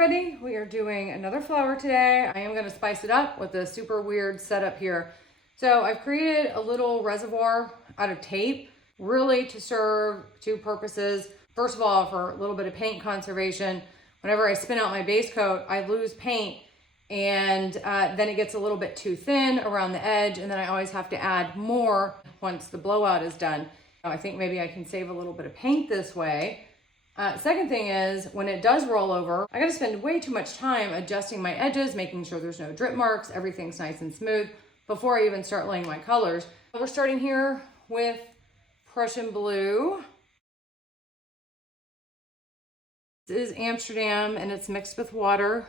everybody, we are doing another flower today. I am going to spice it up with a super weird setup here. So I've created a little reservoir out of tape, really to serve two purposes. First of all, for a little bit of paint conservation. Whenever I spin out my base coat, I lose paint and then it gets a little bit too thin around the edge, and then I always have to add more once the blowout is done. I think maybe I can save a little bit of paint this way. Second thing is, when it does roll over, I gotta spend way too much time adjusting my edges, making sure there's no drip marks, everything's nice and smooth before I even start laying my colors. We're starting here with Prussian blue. This is Amsterdam and it's mixed with water.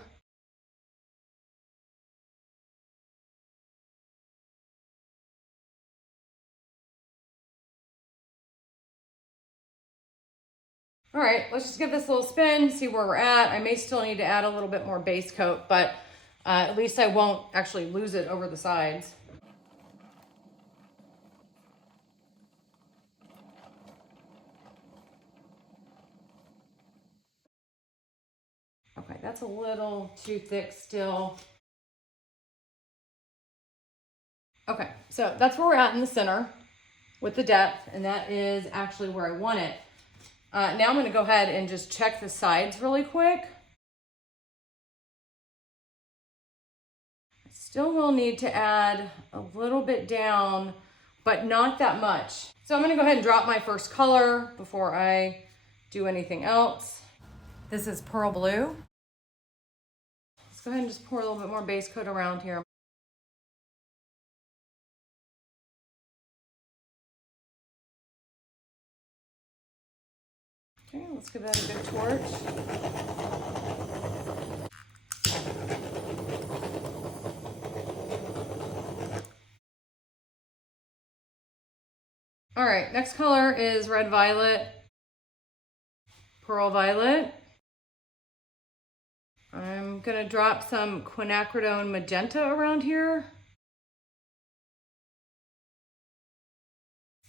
All right, let's just give this a little spin, see where we're at. I may still need to add a little bit more base coat, but at least I won't actually lose it over the sides. Okay, that's a little too thick still. Okay, so that's where we're at in the center with the depth, and that is actually where I want it. Now I'm gonna go ahead and just check the sides really quick. I still will need to add a little bit down, but not that much. So I'm gonna go ahead and drop my first color before I do anything else. This is pearl blue. Let's go ahead and just pour a little bit more base coat around here. Okay, let's give that a good torch. All right, next color is red violet, pearl violet. I'm gonna drop some quinacridone magenta around here.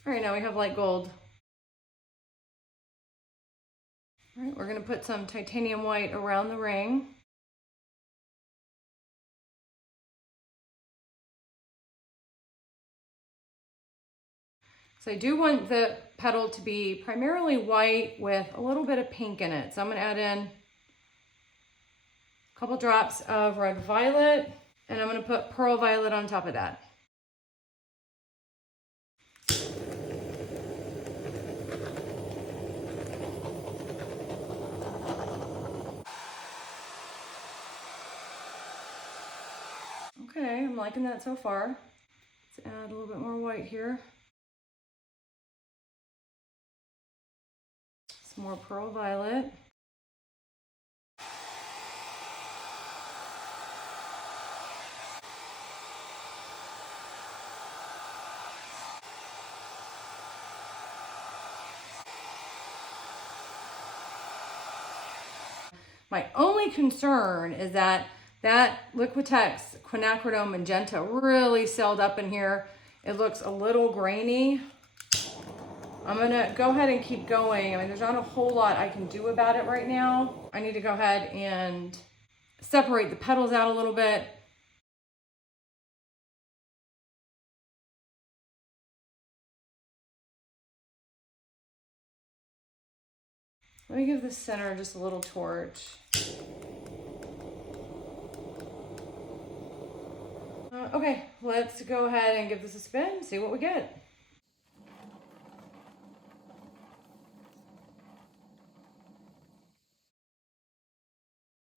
All right, now we have light gold. All right, we're gonna put some titanium white around the ring. So I do want the petal to be primarily white with a little bit of pink in it. So I'm gonna add in a couple drops of red violet, and I'm gonna put pearl violet on top of that. Okay, I'm liking that so far. Let's add a little bit more white here. Some more pearl violet. My only concern is that liquitex quinacridone magenta really sailed up in here. It looks a little grainy. I'm gonna go ahead and keep going. I mean, there's not a whole lot I can do about it right now. I need to go ahead and separate the petals out a little bit. Let me give the center just a little torch. Okay, let's go ahead and give this a spin, see what we get.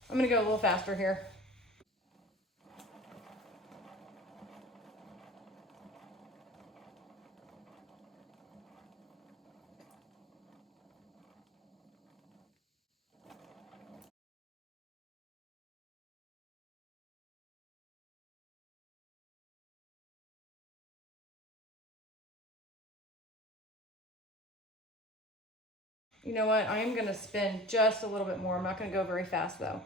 I'm gonna go a little faster here. You know what? I am gonna spin just a little bit more. I'm not gonna go very fast though.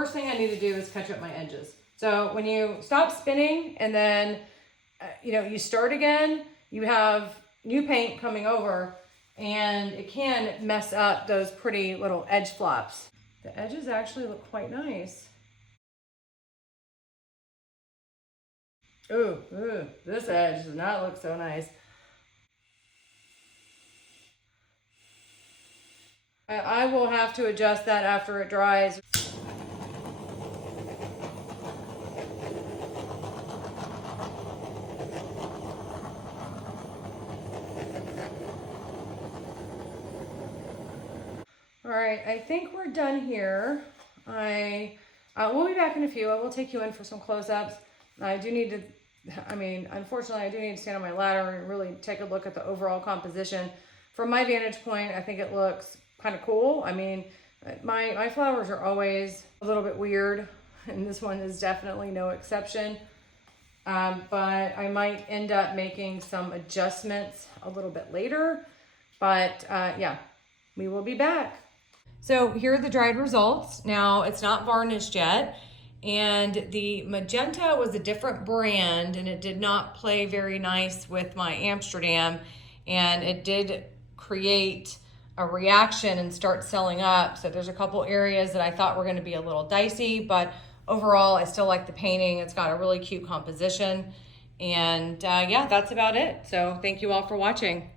first thing I need to do is catch up my edges. So when you stop spinning and then, you start again, you have new paint coming over and it can mess up those pretty little edge flops. The edges actually look quite nice. Ooh, this edge does not look so nice. I will have to adjust that after it dries. All right, I think we're done here. We'll be back in a few. I will take you in for some close-ups. I do need to, unfortunately, I do need to stand on my ladder and really take a look at the overall composition. From my vantage point, I think it looks kind of cool. I mean, my flowers are always a little bit weird, and this one is definitely no exception. But I might end up making some adjustments a little bit later. But yeah, we will be back. So here are the dried results. Now it's not varnished yet, and the magenta was a different brand and it did not play very nice with my Amsterdam, and it did create a reaction and start selling up. So there's a couple areas that I thought were going to be a little dicey, but overall I still like the painting. It's got a really cute composition, and yeah, that's about it. So thank you all for watching.